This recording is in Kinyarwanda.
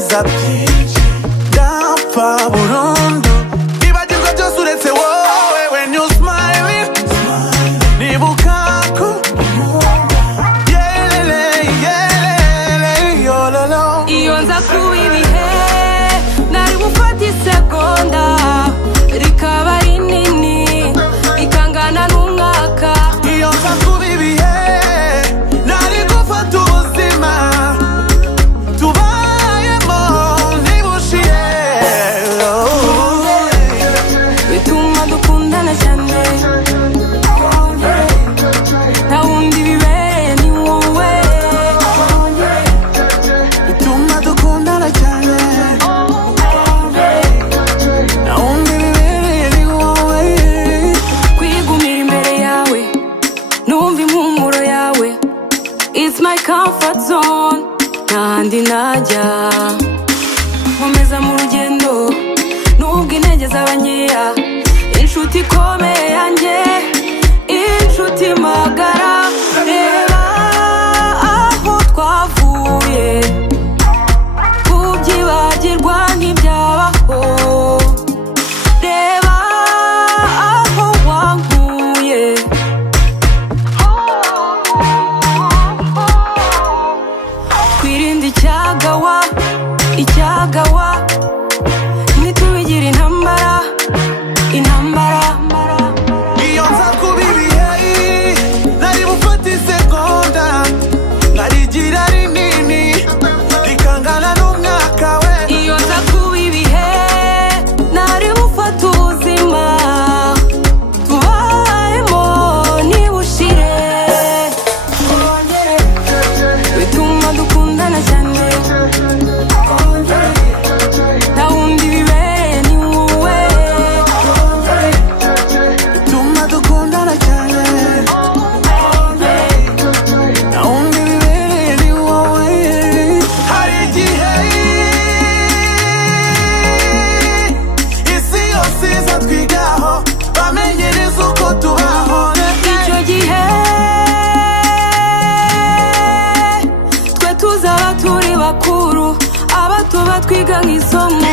ibyiza byinshi ndapfa burundu nibagirwa byose uretse wowe. When you smiling nibuka ko yololo iyo nza kuba ibihe nari gufata isegonda rikaba rinini rikangana n'umwaka. iyo nza kuba ibihe nari gufata ubuzima tubayemo ntibushire. bituma dukundana cyane nta wundi bibereye ni wowe. bituma dukundana cyane nta wundi bibereye ni wowe. kwigumira imbere yawe numva impumuro yawe it's my comfort zone ntahandi najya. nkomeza mu rugendo nubwo intege zaba nkeya inshuti ikomeye yanjye inshuti magara. reba aho twavuye kubyibagirwa ntibyabaho. reba aho wankuye twirinda icyagawa ntitubigire intambara. iyo nza kuba ibihe nari bufata isegonda nkarigira rinini rikangana n'umwaka we. iyo nza kuba ibihe nari bufata ubuzima tubayemo ntibushire. bituma dukundana cyane nta wundi bibereye ni wowe. bituma dukundana cyane nta wundi bibereye ni wowe. hari igihe isi yose iza twigaho bamenyereza uko tubaho. icyo gihe twe tuzaba turi bakuru abato batwiga nk'isomo.